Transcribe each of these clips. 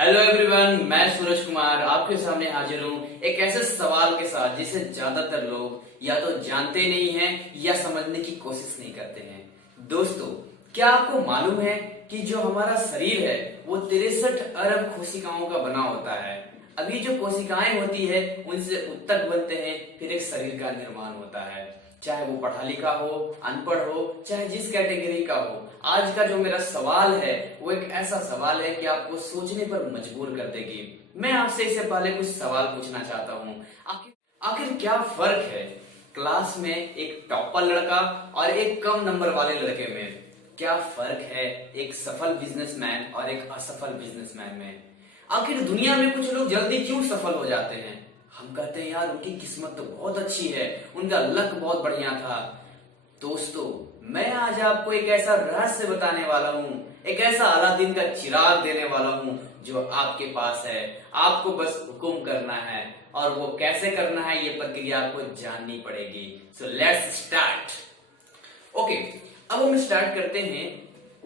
Hello everyone, मैं सूरज कुमार आपके सामने हाजिर हूँ एक ऐसे सवाल के साथ जिसे ज्यादातर लोग या तो जानते नहीं हैं या समझने की कोशिश नहीं करते हैं। दोस्तों, क्या आपको मालूम है कि जो हमारा शरीर है वो 63 अरब कोशिकाओं का बना होता है। अभी जो कोशिकाएं होती है उनसे ऊतक बनते हैं, फिर एक शरीर का निर्माण होता है। चाहे वो पढ़ा लिखा हो, अनपढ़ हो, चाहे जिस कैटेगरी का हो, आज का जो मेरा सवाल है वो एक ऐसा सवाल है कि आपको सोचने पर मजबूर कर देगी। मैं आपसे इससे पहले कुछ सवाल पूछना चाहता हूँ। आखिर आखिर क्या फर्क है क्लास में एक टॉपर लड़का और एक कम नंबर वाले लड़के में? क्या फर्क है एक सफल बिजनेसमैन और एक असफल बिजनेसमैन में? आखिर दुनिया में कुछ लोग जल्दी क्यों सफल हो जाते हैं? हम कहते हैं यार उनकी किस्मत तो बहुत अच्छी है, उनका लक बहुत बढ़िया था। दोस्तों, मैं आज आपको एक ऐसा रहस्य बताने वाला हूँ, एक ऐसा अलादीन का चिराग देने वाला हूँ जो आपके पास है। आपको बस हुक्म करना है, और वो कैसे करना है ये प्रक्रिया आपको जाननी पड़ेगी। So let's start. ओके, अब हम स्टार्ट करते हैं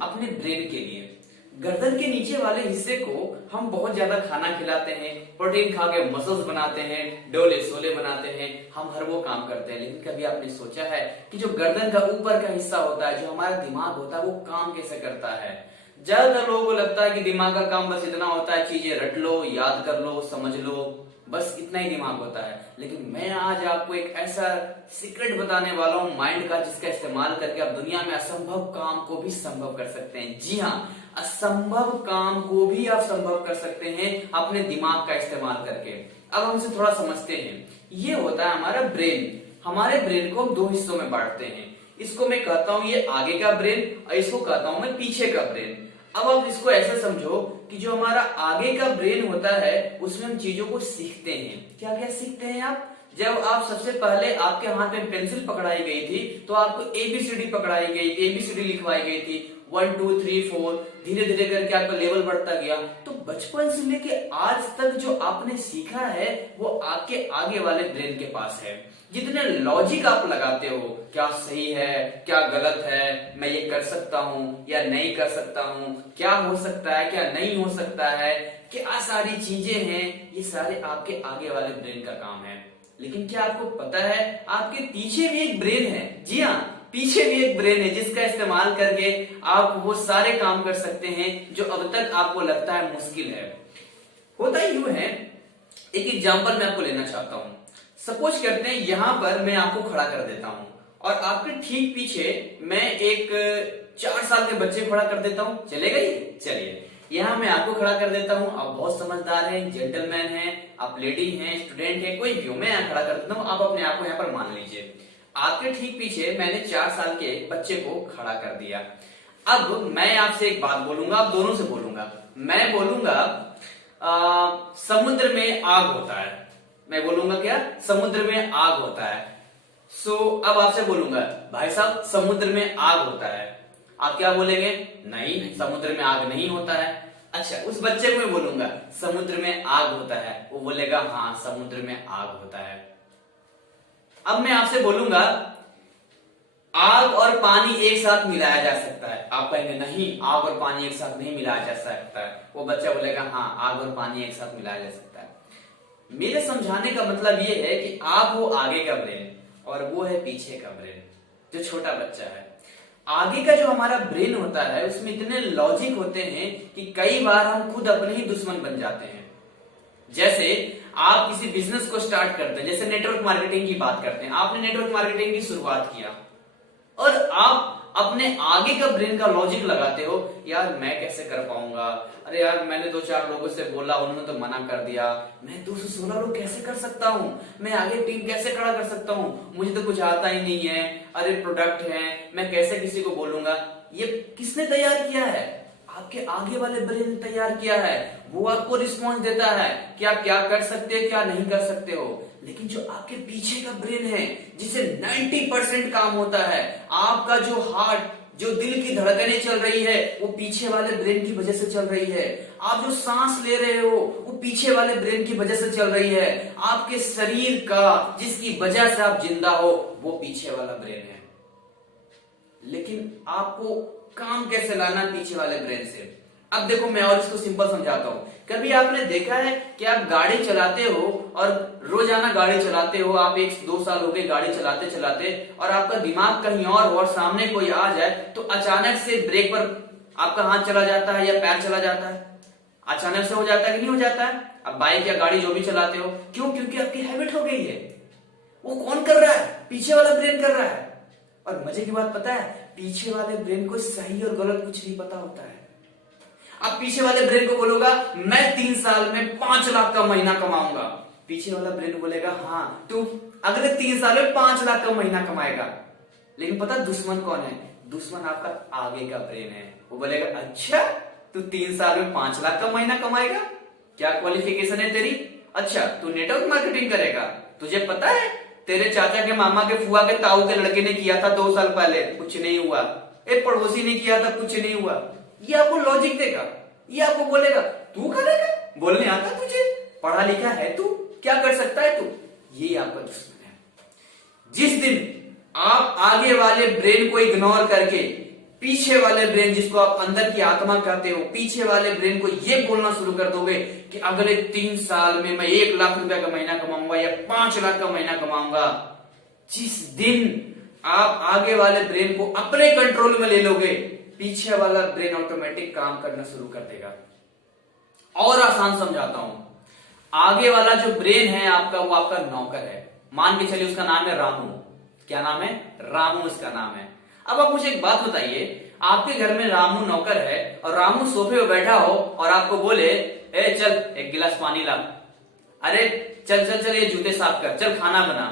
अपने ब्रेन के लिए। गर्दन के नीचे वाले हिस्से को हम बहुत ज्यादा खाना खिलाते हैं, प्रोटीन खा के मसल्स बनाते हैं, डोले सोले बनाते हैं, हम हर वो काम करते हैं। लेकिन कभी आपने सोचा है कि जो गर्दन का ऊपर का हिस्सा होता है, जो हमारा दिमाग होता है, वो काम कैसे करता है? ज्यादातर लोगों को लगता है कि दिमाग का काम बस इतना होता है, चीजें रट लो, याद कर लो, समझ लो, बस इतना ही दिमाग होता है। लेकिन मैं आज आपको एक ऐसा सीक्रेट बताने वाला हूँ माइंड का, जिसका इस्तेमाल करके आप दुनिया में असंभव काम को भी संभव कर सकते हैं। जी हाँ, असंभव काम को भी आप संभव कर सकते हैं अपने दिमाग का इस्तेमाल करके। अब हम इसे थोड़ा समझते हैं। ये होता है हमारा ब्रेन। हमारे ब्रेन को हम दो हिस्सों में बांटते हैं। इसको मैं कहता हूं ये आगे का ब्रेन, और इसको कहता हूं मैं पीछे का ब्रेन। अब आप इसको ऐसे समझो कि जो हमारा आगे का ब्रेन होता है उसमें हम चीजों को सीखते हैं। क्या क्या सीखते हैं आप? जब आप सबसे पहले आपके हाथ में पेंसिल पकड़ाई गई थी तो आपको एबीसीडी पकड़ाई गई, एबीसीडी लिखवाई गई थी, 1 2 3 4, धीरे धीरे करके आपका लेवल बढ़ता गया। तो बचपन से लेके आज तक जो आपने सीखा है वो आपके आगे वाले ब्रेन के पास है। जितने लॉजिक आप लगाते हो, क्या सही है, क्या गलत है, मैं ये कर सकता हूँ या नहीं कर सकता हूँ, क्या हो सकता है, क्या नहीं हो सकता है, क्या सारी चीजें हैं, ये सारे आपके आगे वाले ब्रेन का काम है। लेकिन क्या आपको पता है आपके पीछे भी एक ब्रेन है? जी हाँ, पीछे भी एक ब्रेन है जिसका इस्तेमाल करके आप वो सारे काम कर सकते हैं जो अब तक आपको लगता है मुश्किल है। होता यूं है, एक एग्जांपल मैं आपको लेना चाहता हूं। सपोज करते हैं यहां पर मैं आपको खड़ा कर देता हूं, और आपके ठीक पीछे मैं एक 4 साल के बच्चे खड़ा कर देता हूं। चलेगा ये? चलिए, यहाँ मैं आपको खड़ा कर देता हूँ। आप बहुत समझदार हैं, जेंटलमैन हैं, आप लेडी हैं, स्टूडेंट हैं, कोई भी हो, मैं यहाँ खड़ा कर देता हूँ। आप अपने आप को यहाँ पर मान लीजिए। आपके ठीक पीछे मैंने 4 साल के बच्चे को खड़ा कर दिया। अब मैं आपसे एक बात बोलूंगा, आप दोनों से बोलूंगा। मैं बोलूंगा समुद्र में आग होता है। मैं बोलूंगा क्या? समुद्र में आग होता है। सो अब आपसे बोलूंगा भाई साहब समुद्र में आग होता है। आप क्या बोलेंगे? नहीं, समुद्र में आग नहीं होता है। अच्छा, उस बच्चे को मैं बोलूंगा समुद्र में आग होता है, वो बोलेगा हाँ समुद्र में आग होता है। अब मैं आपसे बोलूंगा आग और पानी एक साथ मिलाया जा सकता है। आप कहेंगे नहीं, आग और पानी एक साथ नहीं मिलाया जा सकता है। वो बच्चा बोलेगा हाँ आग और पानी एक साथ मिलाया जा सकता है। मेरे समझाने का मतलब ये है कि आप हो आगे का ब्रेन और वो है पीछे का ब्रेन, जो छोटा बच्चा है। आगे का जो हमारा ब्रेन होता है उसमें इतने लॉजिक होते हैं कि कई बार हम खुद अपने ही दुश्मन बन जाते हैं। जैसे आप किसी बिजनेस को स्टार्ट करते हैं, जैसे नेटवर्क मार्केटिंग की बात करते हैं। आपने नेटवर्क मार्केटिंग की शुरुआत किया और आप अपने आगे का ब्रेन का लॉजिक लगाते हो, यार मैं कैसे कर पाऊंगा, अरे यार मैंने 2-4 लोगों से बोला, उन्होंने तो मना कर दिया, मैं 216 लोग कैसे कर सकता हूँ, मैं आगे टीम कैसे खड़ा कर सकता हूँ, मुझे तो कुछ आता ही नहीं है, अरे प्रोडक्ट है, मैं कैसे किसी को बोलूंगा। ये किसने तैयार किया है? आपके आगे वाले ब्रेन ने तैयार किया है। वो आपको रिस्पॉन्स देता है कि आप क्या कर सकते हो, क्या नहीं कर सकते हो। लेकिन जो आपके पीछे का ब्रेन है, जिसे 90% काम होता है, आपका जो हार्ट, जो दिल की धड़कनें चल रही है, वो पीछे वाले ब्रेन की वजह से चल रही है। आप जो सांस ले रहे हो वो पीछे वाले ब्रेन की वजह से चल रही है। आपके शरीर का जिसकी वजह से आप जिंदा हो वो पीछे वाला ब्रेन है। लेकिन आपको काम कैसे लाना पीछे वाले ब्रेन से? अब देखो मैं और इसको सिंपल समझाता हूँ। कभी आपने देखा है कि आप गाड़ी चलाते हो और रोजाना गाड़ी चलाते हो, आप 1-2 साल हो गए गाड़ी चलाते चलाते, और आपका दिमाग कहीं और हो और सामने कोई आ जाए तो अचानक से ब्रेक पर आपका हाथ चला जाता है या पैर चला जाता है। अचानक से हो जाता है कि नहीं हो जाता है? अब बाइक या गाड़ी जो भी चलाते हो, क्यों? क्योंकि आपकी हैबिट हो गई है। वो कौन कर रहा है? पीछे वाला ब्रेन कर रहा है। और मजे की बात पता है, पीछे वाले ब्रेन को सही और गलत कुछ नहीं पता होता है। अब पीछे वाले ब्रेन को बोलूंगा मैं 3 साल में 5 लाख का महीना कमाऊंगा, पीछे वाला ब्रेन बोलेगा हाँ तू अगले 3 साल में 5 लाख का महीना कमाएगा। लेकिन पता दुश्मन कौन है? दुश्मन आपका आगे का ब्रेन है। वो बोलेगा अच्छा तू 3 साल में 5 लाख का महीना कमाएगा, क्या क्वालिफिकेशन है तेरी? अच्छा तू नेटवर्क मार्केटिंग करेगा, तुझे पता है तेरे चाचा के मामा के फुआ के ताऊ के लड़के ने किया था 2 साल पहले, कुछ नहीं हुआ। एक पड़ोसी ने किया था, कुछ नहीं हुआ। ये आपको लॉजिक देगा, ये आपको बोलेगा तू करेगा, बोलने आता तुझे, पढ़ा लिखा है तू, क्या कर सकता है तू? ये आपका दुश्मन है। जिस दिन आप आगे वाले ब्रेन को इग्नोर करके पीछे वाले ब्रेन, जिसको आप अंदर की आत्मा कहते हो, पीछे वाले ब्रेन को ये बोलना शुरू कर दोगे कि अगले 3 साल में मैं 1 लाख रुपया का महीना कमाऊंगा या 5 लाख का महीना कमाऊंगा, जिस दिन आप आगे वाले ब्रेन को अपने कंट्रोल में ले लोगे, पीछे वाला ब्रेन ऑटोमेटिक काम करना शुरू कर देगा। और आसान समझाता हूं, आगे वाला जो ब्रेन है आपका, वो आपका नौकर है। मान के चलिए उसका नाम है रामू। क्या नाम है? रामू उसका नाम है। अब आप मुझे एक बात बताइए, आपके घर में रामू नौकर है और रामू सोफे पे बैठा हो और आपको बोले ए चल 1 गिलास पानी ला, अरे चल चल चल ये जूते साफ कर, चल खाना बना,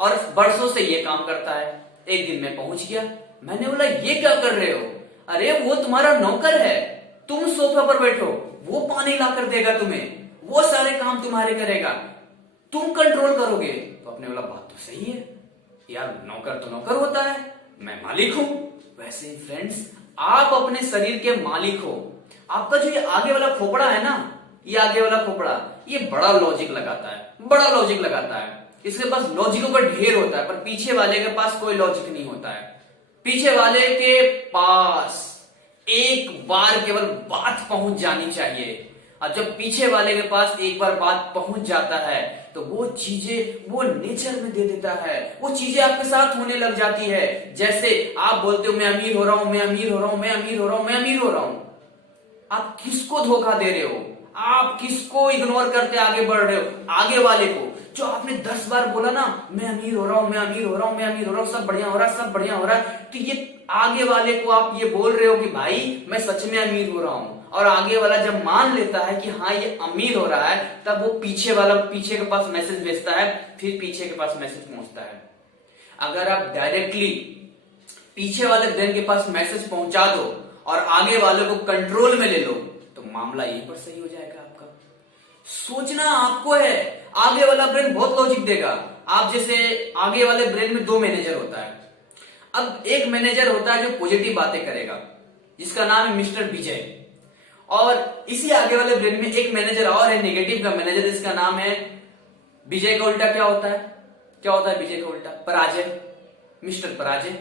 और बरसों से ये काम करता है। एक दिन मैं पहुंच गया, मैंने बोला ये क्या कर रहे हो? अरे वो तुम्हारा नौकर है, तुम सोफे पर बैठो, वो पानी ला कर देगा तुम्हें, वो सारे काम तुम्हारे करेगा, तुम कंट्रोल करोगे। तो अपने बोला बात तो सही है यार, नौकर तो नौकर होता है, मैं मालिक हूं। वैसे ही फ्रेंड्स, आप अपने शरीर के मालिक हो। आपका जो ये आगे वाला खोपड़ा है ना, ये आगे वाला खोपड़ा, ये बड़ा लॉजिक लगाता है, बड़ा लॉजिक लगाता है। इसके पास लॉजिकों का ढेर होता है, पर पीछे वाले के पास कोई लॉजिक नहीं होता है। पीछे वाले के पास एक बार केवल बात पहुंच जानी चाहिए, और जब पीछे वाले के पास एक बार बात पहुंच जाता है तो वो चीजें वो नेचर में दे देता है, वो चीजें आपके साथ होने लग जाती है। जैसे आप बोलते हो मैं अमीर हो रहा हूं, मैं अमीर हो रहा हूं, मैं अमीर हो रहा हूं, मैं अमीर हो रहा हूं। आप किसको धोखा दे रहे हो? आप किसको इग्नोर करते आगे बढ़ रहे हो? आगे वाले को। जो आपने 10 बार बोला ना मैं अमीर हो रहा हूं, मैं अमीर हो रहा हूं, मैं अमीर हो रहा हूं, सब बढ़िया हो रहा है, सब बढ़िया हो रहा है, तो ये आगे वाले को आप ये बोल रहे हो कि भाई मैं सच में अमीर हो रहा हूं। और आगे वाला जब मान लेता है कि हाँ ये अमीर हो रहा है, तब वो पीछे वाला पीछे के पास मैसेज भेजता है, फिर पीछे के पास मैसेज पहुंचता है। अगर आप डायरेक्टली पीछे वाले ब्रेन के पास मैसेज पहुंचा दो और आगे वाले को कंट्रोल में ले लो, तो मामला यहीं पर सही हो जाएगा आपका। सोचना आपको है, आगे वाला ब्रेन बहुत लॉजिक देगा। आप जैसे आगे वाले ब्रेन में 2 मैनेजर होता है। अब एक मैनेजर होता है जो पॉजिटिव बातें करेगा, जिसका नाम है मिस्टर विजय, और इसी आगे वाले ब्रेन में एक मैनेजर और है, नेगेटिव का मैनेजर, जिसका नाम है विजय का उल्टा क्या होता है? क्या होता है विजय का उल्टा? पराजय, मिस्टर पराजय।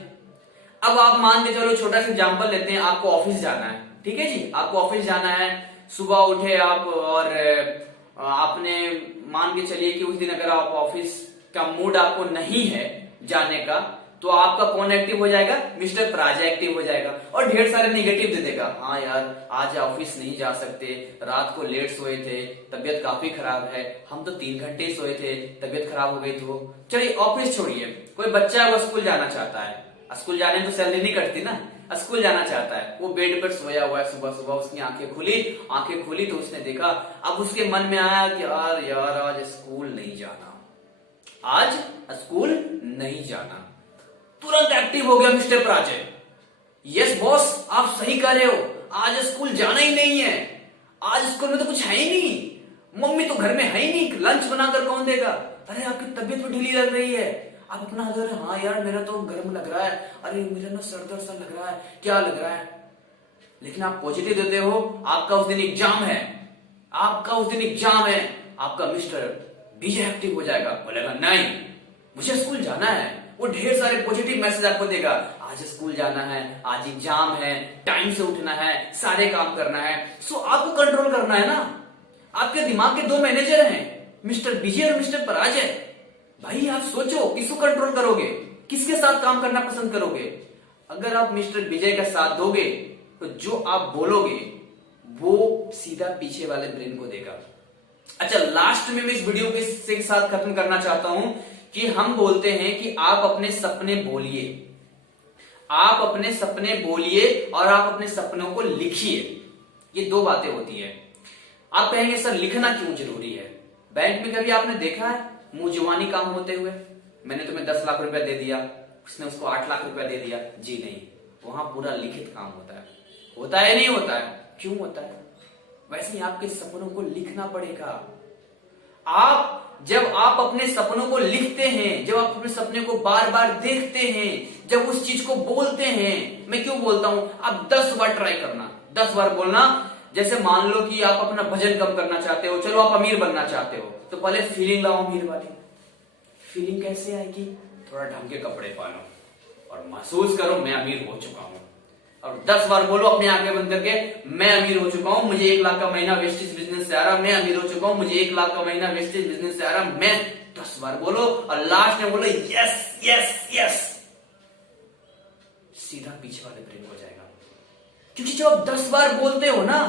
अब आप मान के चलो, छोटा सा एग्जांपल लेते हैं, आपको ऑफिस जाना है, ठीक है जी, आपको ऑफिस जाना है, सुबह उठे आप और आपने मान के चलिए कि उस दिन अगर आप ऑफिस का मूड आपको नहीं है जाने का, तो आपका कौन एक्टिव हो जाएगा? मिस्टर पराजय एक्टिव हो जाएगा और ढेर सारे नेगेटिव दे देगा। हाँ यार आज ऑफिस नहीं जा सकते, रात को लेट सोए थे, तबीयत काफी खराब है, हम तो 3 घंटे ही सोए थे, तबीयत खराब हो गई। तो चलिए ऑफिस छोड़िए, कोई बच्चा है वो स्कूल जाना चाहता है, स्कूल जाने तो सैलरी नहीं कटती ना, स्कूल जाना चाहता है, वो बेड पर सोया हुआ है, सुबह सुबह उसकी आंखें खुली तो उसने देखा, अब उसके मन में आया कि यार आज स्कूल नहीं जाना, आज स्कूल नहीं जाना। तुरंत एक्टिव हो गया मिस्टर पराजय, यस बॉस आप सही कह रहे हो, आज स्कूल जाना ही नहीं है, आज स्कूल में तो कुछ है ही नहीं, मम्मी तो घर में है ही नहीं, लंच बनाकर कौन देगा, अरे आपकी तबीयत तो ढीली लग रही है, आप अपना हाथ धो, हाँ यार मेरा तो गर्म लग रहा है, अरे मेरा ना सर दर्द सा लग रहा है, क्या लग रहा है? लेकिन आप पॉजिटिव देते हो, आपका उस दिन एग्जाम है, आपका उस दिन एग्जाम है, आपका मिस्टर विजय एक्टिव हो जाएगा, बोलेगा नहीं मुझे स्कूल जाना है, वो ढेर सारे पॉजिटिव मैसेज आपको देगा, आज स्कूल जाना है, आज एग्जाम है, टाइम से उठना है, सारे काम करना है। सो आपको कंट्रोल करना है ना। आपके दिमाग के दो मैनेजर हैं, मिस्टर विजय और मिस्टर पराजय। भाई आप सोचो किसको कंट्रोल करोगे, किसके साथ काम करना पसंद करोगे। अगर आप मिस्टर विजय का साथ दोगे तो जो आप बोलोगे वो सीधा पीछे वाले ब्रेन को देगा। अच्छा, लास्ट में मैं इस वीडियो के साथ खत्म करना चाहता हूं कि हम बोलते हैं कि आप अपने सपने बोलिए, आप अपने सपने बोलिए और आप अपने सपनों को लिखिए। ये दो बातें होती है। आप कहेंगे सर लिखना क्यों जरूरी है? बैंक में कभी आपने देखा है मुंह जुबानी काम होते हुए, मैंने तुम्हें 10 लाख रुपया दे दिया, उसने उसको 8 लाख रुपया दे दिया? जी नहीं, वहां पूरा लिखित काम होता है। होता है नहीं होता है? क्यों होता है? वैसे ही आपके सपनों को लिखना पड़ेगा। जब आप अपने सपनों को लिखते हैं, जब आप अपने सपने को बार बार देखते हैं, जब उस चीज को बोलते हैं, मैं क्यों बोलता हूं, आप 10 बार ट्राई करना, 10 बार बोलना। जैसे मान लो कि आप अपना वजन कम करना चाहते हो, चलो आप अमीर बनना चाहते हो, तो पहले फीलिंग लाओ अमीर वाली। फीलिंग कैसे आएगी? थोड़ा ढंग के कपड़े पहनो और महसूस करो मैं अमीर हो चुका हूं। और 10 बार बोलो अपने आंखें बंद करके, मैं अमीर हो चुका हूं, मुझे 1 लाख का महीना वेस्टेज बिजनेस से आ रहा, मैं अमीर हो चुका हूं, मुझे 1 लाख का महीना वेस्टेज बिजनेस से आ रहा, मैं 10 बार बोलो और लास्ट में बोलो यस यस यस। सीधा पीछे वाले ब्रेन को जाएगा। क्योंकि जब आप 10 बार बोलते हो ना,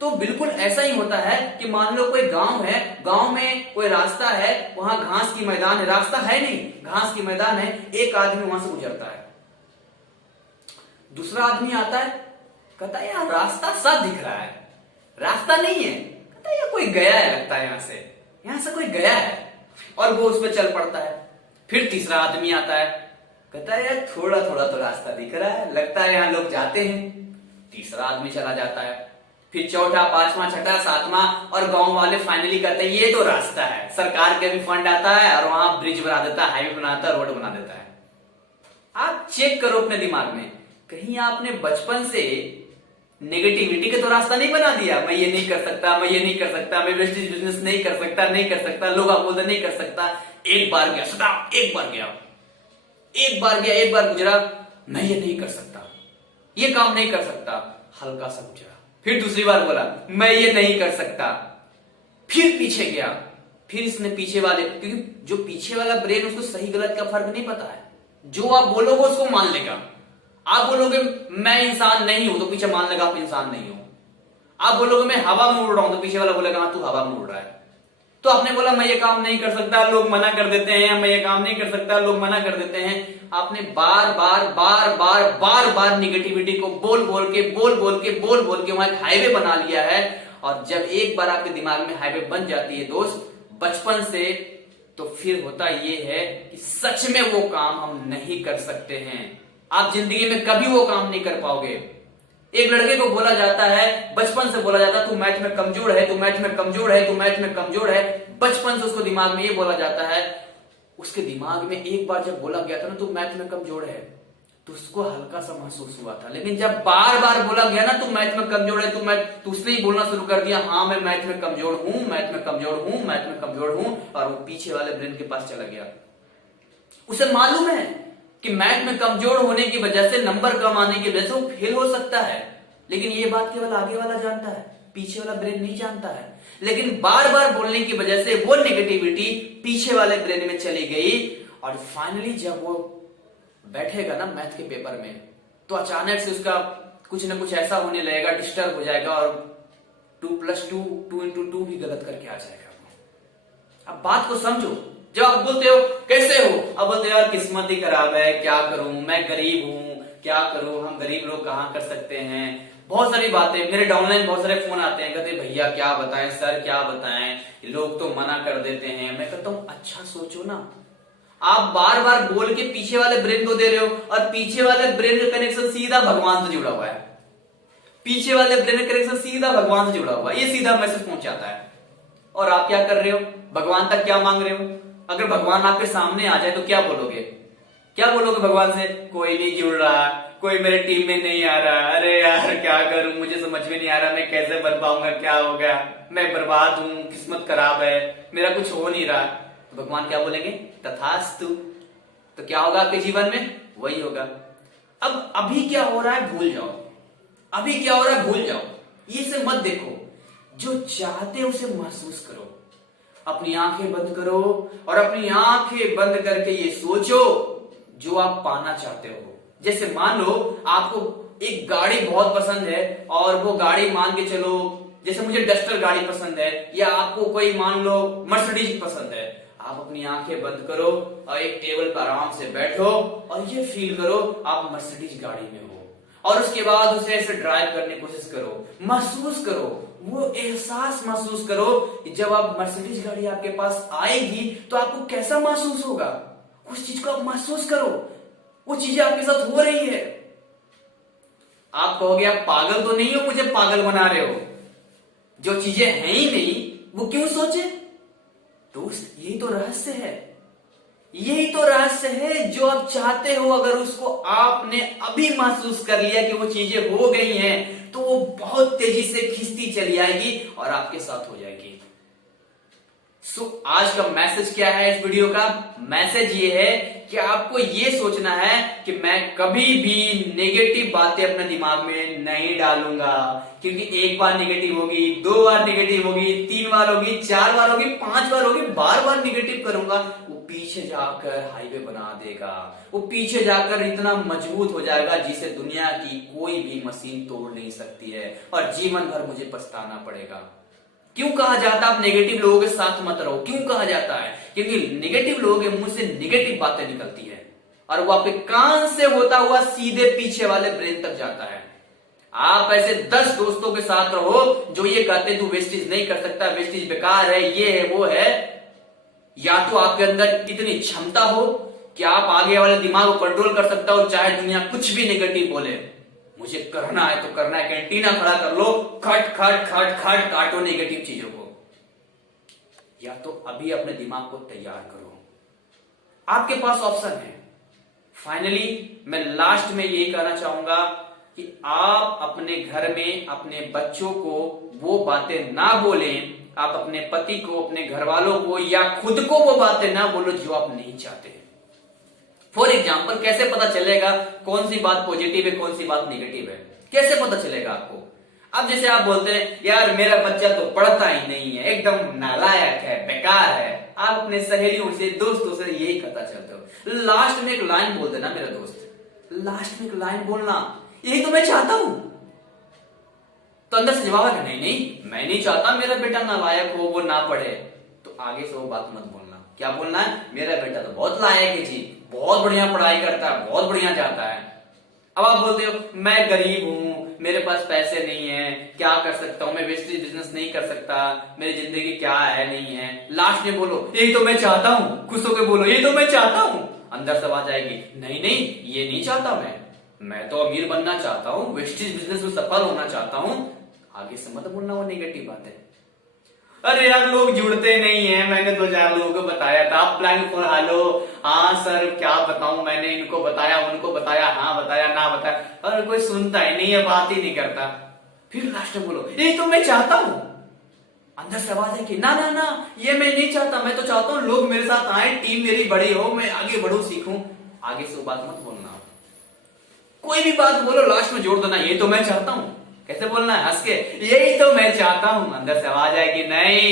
तो बिल्कुल ऐसा ही होता है कि मान लो कोई गांव है, गांव में कोई रास्ता है, वहां घास की मैदान है, रास्ता है नहीं, घास की मैदान है, एक आदमी वहां से गुजरता है, दूसरा आदमी आता है, कहता है यार रास्ता साफ दिख रहा है, रास्ता नहीं है, कहता है यार कोई गया है, लगता है यहां से कोई गया है, और वो उस पर चल पड़ता है। फिर तीसरा आदमी आता है, कहता है यार थोड़ा थोड़ा तो रास्ता दिख रहा है, लगता है यहां लोग जाते हैं, तीसरा आदमी चला जाता है। फिर चौथा, पांचवा, छठा, सातवां, और गांव वाले फाइनली कहते हैं ये तो रास्ता है, सरकार के भी फंड आता है और वहां ब्रिज बना देता है, हाईवे बनाता है, रोड बना देता है। आप चेक करो अपने दिमाग में, कहीं आपने बचपन से नेगेटिविटी का तो रास्ता नहीं बना दिया, मैं ये नहीं कर सकता, मैं ये नहीं कर सकता, मैं वेस्टेज बिजनेस नहीं कर सकता, नहीं कर सकता, लोग आप बोलते नहीं कर सकता। एक बार गया सदा, एक बार गया, एक बार गया, एक बार गुजरा, मैं ये नहीं कर सकता, ये काम नहीं कर सकता, हल्का सा गुजरा। फिर दूसरी बार बोला मैं ये नहीं कर सकता, फिर पीछे गया, फिर इसने पीछे वाले, क्योंकि जो पीछे वाला ब्रेन उसको सही गलत का फर्क नहीं पता है, जो आप बोलोगे उसको मान लेगा। आप बोलोगे मैं इंसान नहीं हूं, तो पीछे मान लेगा आप इंसान नहीं हो। आप बोलोगे मैं हवा में उड़ रहा हूं, तो पीछे वाला बोलेगा हाँ तू हवा में उड़ रहा है। तो आपने बोला मैं ये काम नहीं कर सकता, लोग मना कर देते हैं, मैं ये काम नहीं कर सकता, लोग मना कर देते हैं। आपने बार बार बार बार बार बार निगेटिविटी को बोल बोल के वहां एक हाईवे बना लिया है। और जब एक बार आपके दिमाग में हाईवे बन जाती है दोस्त, बचपन से, तो फिर होता ये है कि सच में वो काम हम नहीं कर सकते हैं। आप जिंदगी में कभी वो काम नहीं कर पाओगे। एक लड़के को बोला जाता है, बचपन से बोला जाता है तू मैथ में कमजोर है, तू मैथ में कमजोर है, तू मैथ में कमजोर है। बचपन से उसको दिमाग में ये बोला जाता है। उसके दिमाग में एक बार जब बोला गया था ना तू मैथ में कमजोर है, तो उसको हल्का सा महसूस हुआ था। लेकिन जब बार बार बोला गया ना तू मैथ में कमजोर है, तो उसने ही बोलना शुरू कर दिया हाँ मैं मैथ में कमजोर हूं, मैथ में कमजोर हूं, मैथ में कमजोर हूं। और वो पीछे वाले ब्रेन के पास चला गया। उसे मालूम है कि मैथ में कमजोर होने की वजह से, नंबर कम आने की वजह से वो फेल हो सकता है। लेकिन ये बात केवल आगे वाला जानता है, पीछे वाला ब्रेन नहीं जानता है। लेकिन बार बार बोलने की वजह से वो नेगेटिविटी पीछे वाले ब्रेन में चली गई। और फाइनली जब वो बैठेगा ना मैथ के पेपर में, तो अचानक से उसका कुछ ना कुछ ऐसा होने लगेगा, डिस्टर्ब हो जाएगा और 2+2 2x2 भी गलत करके आ जाएगा। अब बात को समझो। जब आप बोलते हो कैसे हो, अब बोलते हो यार किस्मत ही खराब है, क्या करूं, मैं गरीब हूं, क्या करूं, हम गरीब लोग कहां कर सकते हैं, बहुत सारी बातें। मेरे डाउनलाइन बहुत सारे फोन आते हैं, कहते भैया क्या बताएं, सर क्या बताएं, लोग तो मना कर देते हैं। मैं कहता हूं अच्छा सोचो ना, आप बार बार बोल के पीछे वाले ब्रेन को दे रहे हो, और पीछे वाले ब्रेन का कनेक्शन सीधा भगवान से जुड़ा हुआ है। पीछे वाले ब्रेन का कनेक्शन सीधा भगवान से जुड़ा हुआ है, ये सीधा मैसेज पहुंचाता है। और आप क्या कर रहे हो, भगवान तक क्या मांग रहे हो? अगर भगवान आपके सामने आ जाए तो क्या बोलोगे? क्या बोलोगे भगवान से? कोई नहीं जुड़ रहा, कोई मेरे टीम में नहीं आ रहा, अरे यार क्या करूं, मुझे समझ में नहीं आ रहा, मैं कैसे बन पाऊंगा, क्या हो गया, मैं बर्बाद हूं, किस्मत खराब है, मेरा कुछ हो नहीं रहा। तो भगवान क्या बोलेंगे? तथास्तु। तो क्या होगा आपके जीवन में? वही होगा। अब अभी क्या हो रहा है भूल जाओ, अभी क्या हो रहा है भूल जाओ, ये से मत देखो। जो चाहते हो उसे महसूस करो। अपनी आंखें बंद करो और अपनी आंखें बंद करके ये सोचो जो आप पाना चाहते हो। जैसे मान लो आपको एक गाड़ी बहुत पसंद है और वो गाड़ी मान के चलो, जैसे मुझे डस्टर गाड़ी पसंद है या आपको कोई मान लो मर्सिडीज पसंद है। आप अपनी आंखें बंद करो और एक टेबल पर आराम से बैठो और ये फील करो आप मर्सिडीज गाड़ी में हो, और उसके बाद उसे ऐसे ड्राइव करने की कोशिश करो, महसूस करो, वो एहसास महसूस करो कि जब आप मर्सिडीज गाड़ी आपके पास आएगी तो आपको कैसा महसूस होगा। उस चीज को आप महसूस करो, वो चीजें आपके साथ हो रही है। आप कहोगे आप पागल तो नहीं हो, मुझे पागल बना रहे हो, जो चीजें हैं ही नहीं वो क्यों सोचे। दोस्त यही तो रहस्य है, यही तो रहस्य है। जो आप चाहते हो अगर उसको आपने अभी महसूस कर लिया कि वो चीजें हो गई हैं, तो वो बहुत तेजी से खिंचती चली आएगी और आपके साथ हो जाएगी। आज का मैसेज क्या है इस वीडियो का? मैसेज ये है कि आपको ये सोचना है कि मैं कभी भी नेगेटिव बातें अपने दिमाग में नहीं डालूंगा, क्योंकि एक बार नेगेटिव होगी, 2 बार नेगेटिव होगी, 3 बार होगी, 4 बार होगी, 5 बार होगी, बार बार नेगेटिव करूंगा, वो पीछे जाकर हाईवे बना देगा, वो पीछे जाकर इतना मजबूत हो जाएगा जिसे दुनिया की कोई भी मशीन तोड़ नहीं सकती है, और जीवन भर मुझे पछताना पड़ेगा। क्यों कहा जाता है आप नेगेटिव लोगों के साथ मत रहो? क्यों कहा जाता है? क्योंकि नेगेटिव लोगों के मुंह से नेगेटिव बातें निकलती है और वो आपके कान से होता हुआ सीधे पीछे वाले ब्रेन तक जाता है। आप ऐसे 10 दोस्तों के साथ रहो जो ये कहते तू वेस्टेज नहीं कर सकता, वेस्टेज बेकार है, ये है वो है। या तो आपके अंदर इतनी क्षमता हो कि आप आगे वाले दिमाग को कंट्रोल कर सकता हो, चाहे दुनिया कुछ भी नेगेटिव बोले, मुझे करना है तो करना है, कैंटीना खड़ा कर लो, खट खट खट खट काटो नेगेटिव चीजों को। या तो अभी अपने दिमाग को तैयार करो, आपके पास ऑप्शन है। फाइनली मैं लास्ट में यही कहना चाहूंगा कि आप अपने घर में अपने बच्चों को वो बातें ना बोलें, आप अपने पति को, अपने घर वालों को या खुद को वो बातें ना बोलो जो आप नहीं चाहते। फॉर एग्जाम्पल, कैसे पता चलेगा कौन सी बात पॉजिटिव है कौन सी बात नेगेटिव है? कैसे पता चलेगा आपको? अब जैसे आप बोलते हैं यार मेरा बच्चा तो पढ़ता ही नहीं है, एकदम नालायक है, बेकार है, आप अपने सहेलियों से, दोस्तों से यही पता चलते हो। लास्ट में एक लाइन बोल देना मेरा दोस्त, लास्ट में एक लाइन बोलना, यही तो मैं चाहता हूं। तो अंदर से जवाब है नहीं नहीं मैं नहीं चाहता मेरा बेटा नालायक हो, वो ना पढ़े। तो आगे से वो बात मत बोलना। क्या बोलना है? मेरा बेटा तो बहुत लायक है जी, बहुत बढ़िया पढ़ाई करता है, बहुत बढ़िया जाता है। अब आप बोलते हो मैं गरीब हूं, मेरे पास पैसे नहीं है, क्या कर सकता हूं, मैं वेस्टेज बिजनेस नहीं कर सकता, मेरी जिंदगी क्या है नहीं है। लास्ट में बोलो यही तो मैं चाहता हूं, खुश होकर बोलो यही तो मैं चाहता हूं। अंदर से आवाज आएगी नहीं नहीं ये नहीं चाहता मैं तो अमीर बनना चाहता हूं, वेस्टेज बिजनेस में सफल होना चाहता हूं। आगे से मत बोलना वो नेगेटिव बात है। अरे यार लोग जुड़ते नहीं है, मैंने 2-4 लोगों को बताया था, प्लान फॉर हेलो, हाँ सर क्या बताऊं, मैंने इनको बताया उनको बताया, हाँ बताया ना बताया, और कोई सुनता ही नहीं है, बात ही नहीं करता। फिर लास्ट में बोलो ये तो मैं चाहता हूं। अंदर से आवाज है कि ना ना ना ये मैं नहीं चाहता, मैं तो चाहता हूं लोग मेरे साथ आए, टीम मेरी बड़ी हो, मैं आगे बढ़ू सीखूं। आगे से वो बात मत बोलना, कोई भी बात बोलो लास्ट में जोड़ देना ये तो मैं चाहता हूं। कैसे बोलना है? हंस के यही तो मैं चाहता हूं। अंदर से आवाज आए कि नहीं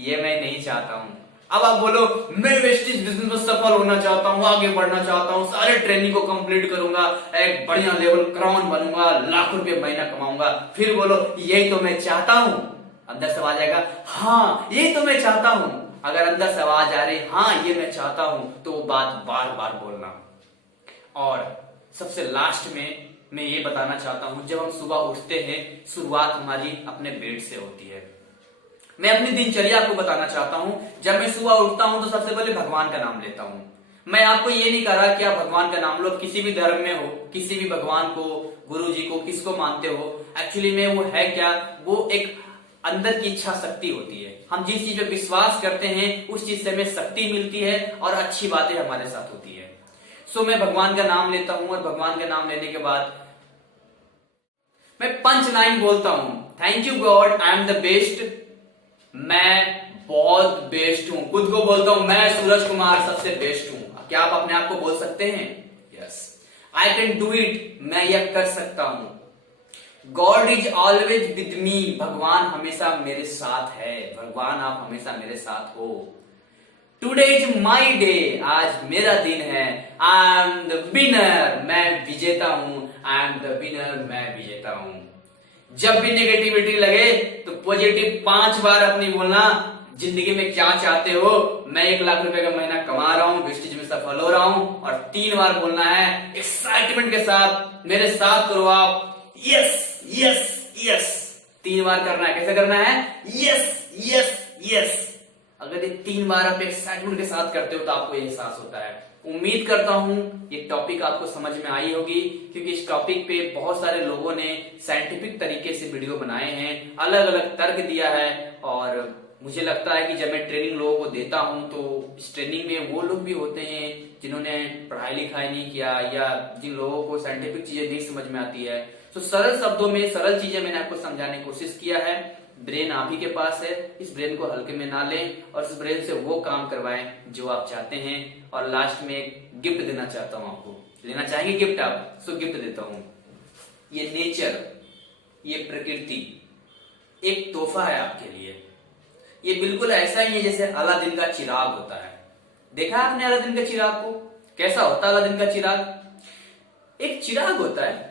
ये मैं नहीं चाहता हूं। अब आप बोलो मैं वेस्टेज बिजनेस में सफल होना चाहता हूं, आगे बढ़ना चाहता हूं, सारे ट्रेनिंग को कंप्लीट करूंगा, एक बढ़िया लेवल क्राउन बनूंगा, लाखों रुपए महीना कमाऊंगा। फिर बोलो यही तो मैं चाहता हूं। अंदर से आवाज आएगा हाँ यही तो मैं चाहता हूं। अगर अंदर से आवाज आ रही हाँ ये मैं चाहता हूं, तो वो बात बार बार बोलना। और सबसे लास्ट में मैं ये बताना चाहता हूं, जब हम सुबह उठते हैं शुरुआत हमारी अपने बेड से होती है। मैं अपनी दिनचर्या आपको बताना चाहता हूं। जब मैं सुबह उठता हूं तो सबसे पहले भगवान का नाम लेता हूं। मैं आपको ये नहीं कह रहा कि आप भगवान का नाम लो, किसी भी धर्म में हो, किसी भी भगवान को, गुरु जी को, किसको मानते हो, एक्चुअली में वो है क्या, वो एक अंदर की इच्छा शक्ति होती है। हम जिस चीज पे विश्वास करते हैं उस चीज से हमें शक्ति मिलती है और अच्छी बातें हमारे साथ होती है। सो मैं भगवान का नाम लेता हूं और भगवान का नाम लेने के बाद मैं 5 लाइन बोलता हूं। Thank you God I am the best, मैं बहुत बेस्ट हूं। खुद को बोलता हूं मैं सूरज कुमार सबसे बेस्ट हूं। क्या आप अपने आप को बोल सकते हैं? Yes. I can do it, मैं यह कर सकता हूं। God is always with me, भगवान हमेशा मेरे साथ है। भगवान आप हमेशा मेरे साथ हो। टुडे इज माई डे, आज मेरा दिन है। आई एम द विनर, मैं विजेता हूं। आई एम द विनर, मैं विजेता हूं। जब भी नेगेटिविटी लगे तो पॉजिटिव 5 बार अपनी बोलना। जिंदगी में क्या चाहते हो, मैं 1 लाख रुपए का महीना कमा रहा हूं, वेस्टेज में सफल हो रहा हूं। और 3 बार बोलना है एक्साइटमेंट के साथ, मेरे साथ करो आप। यस यस यस, 3 बार करना है। कैसे करना है? Yes yes yes. अगर ये 3 बार आप एक्साइटमेंट के साथ करते हो तो आपको ये एहसास होता है। उम्मीद करता हूं ये टॉपिक आपको समझ में आई होगी, क्योंकि इस टॉपिक पे बहुत सारे लोगों ने साइंटिफिक तरीके से वीडियो बनाए हैं, अलग अलग तर्क दिया है। और मुझे लगता है कि जब मैं ट्रेनिंग लोगों को देता हूं तो इस ट्रेनिंग में वो लोग भी होते हैं जिन्होंने पढ़ाई लिखाई नहीं किया, या जिन लोगों को साइंटिफिक चीजें नहीं समझ में आती है। तो सरल शब्दों में सरल चीजें मैंने आपको समझाने की कोशिश किया है। ब्रेन आप ही के पास है, इस ब्रेन को हल्के में ना लें और इस ब्रेन से वो काम करवाएं जो आप चाहते हैं। और लास्ट में एक गिफ्ट देना चाहता हूं आपको। लेना चाहेंगे गिफ्ट आप? सो गिफ्ट देता हूं। ये नेचर, ये प्रकृति एक तोहफा है आपके लिए। ये बिल्कुल ऐसा ही है जैसे अलादीन का चिराग होता है। देखा आपने अलादीन का चिराग को? कैसा होता है अलादीन का चिराग? एक चिराग होता है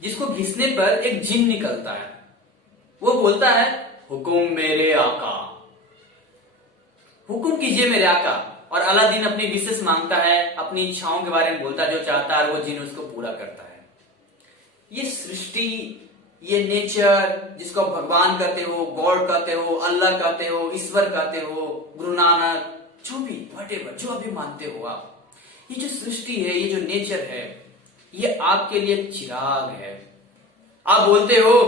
जिसको घिसने पर एक जिन निकलता है। वो बोलता है हुकुम मेरे आका, हुकुम कीजिए मेरे आका। और अलादीन अपनी विशेष मांगता है, अपनी इच्छाओं के बारे में बोलता है, जो चाहता है वो जिन उसको पूरा करता है। ये सृष्टि, ये नेचर जिसको भगवान कहते हो, गॉड कहते हो, अल्लाह कहते हो, ईश्वर कहते हो, गुरु नानक, जो भी व्हाटएवर जो अभी मानते हो आप, ये जो सृष्टि है, ये जो नेचर है, ये आपके लिए एक चिराग है। आप बोलते हो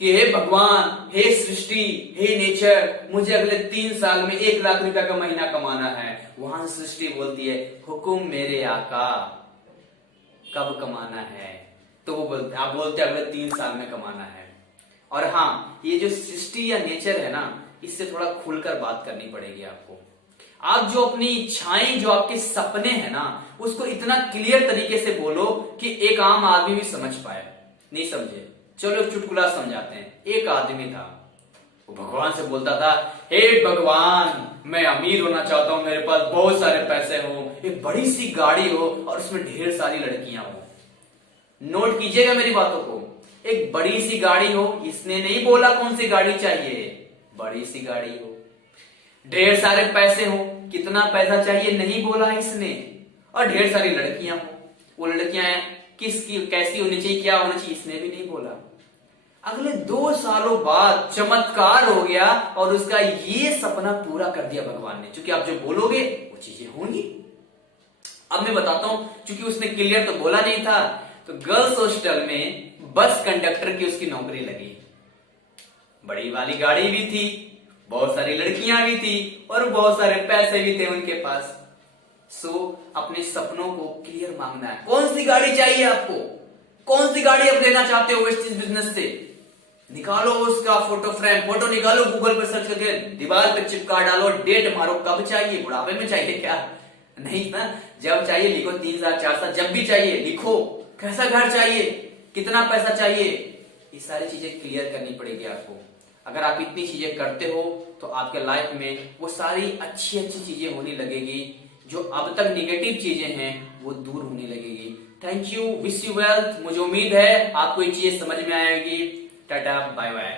कि हे भगवान, हे सृष्टि, हे नेचर, मुझे अगले 3 साल में 1 लाख रुपया का महीना कमाना है। वहां सृष्टि बोलती है हुकुम मेरे आका, कब कमाना है? तो वो बोलते, आप बोलते अगले 3 साल में कमाना है। और हाँ, ये जो सृष्टि या नेचर है ना, इससे थोड़ा खुलकर बात करनी पड़ेगी आपको। आप जो अपनी इच्छाएं, जो आपके सपने हैं ना, उसको इतना क्लियर तरीके से बोलो कि एक आम आदमी भी समझ पाए। नहीं समझे? चलो एक चुटकुला समझाते हैं। एक आदमी था, वो भगवान से बोलता था, हे भगवान, मैं अमीर होना चाहता हूं, मेरे पास बहुत सारे पैसे हो, एक बड़ी सी गाड़ी हो और उसमें ढेर सारी लड़कियां हो। नोट कीजिएगा मेरी बातों को। एक बड़ी सी गाड़ी हो, इसने नहीं बोला कौन सी गाड़ी चाहिए, बड़ी सी गाड़ी हो। ढेर सारे पैसे हो, कितना पैसा चाहिए नहीं बोला इसने। और ढेर सारी लड़कियां हो, वो लड़कियां किसकी, कैसी होनी चाहिए, क्या होनी चाहिए, इसने भी नहीं बोला। अगले 2 सालों बाद चमत्कार हो गया और उसका ये सपना पूरा कर दिया भगवान ने। क्योंकि आप जो बोलोगे वो चीजें होंगी। अब मैं बताता हूं, क्योंकि उसने क्लियर तो बोला नहीं था। तो गर्ल्स हॉस्टल में बस कंडक्टर की उसकी नौकरी लगी। बड़ी वाली गाड़ी भी थी, बहुत सारी लड़कियां भी थी और बहुत सारे पैसे भी थे उनके पास। अपने सपनों को क्लियर मांगना है। कौन सी गाड़ी चाहिए आपको? कौन सी गाड़ी आप लेना चाहते हो वेस्टेज बिजनेस से? निकालो उसका फोटो फ्रेम, फोटो निकालो, गूगल पे सर्च करके दीवार पे चिपका डालो, डेट मारो, कब चाहिए, बुढ़ापे में चाहिए क्या? नहीं ना, जब चाहिए लिखो, 3 साल 4 साल, जब भी चाहिए लिखो। कैसा घर चाहिए, कितना पैसा चाहिए, ये सारी चीजें क्लियर करनी पड़ेगी आपको। अगर आप इतनी चीजें करते हो तो आपके लाइफ में वो सारी अच्छी अच्छी चीजें होने लगेगी। जो अब तक निगेटिव चीजें हैं वो दूर होने लगेगी। Thank you, wish you wealth. मुझे उम्मीद है आपको ये चीजें समझ में आएगी। Ta-ta, bye bye.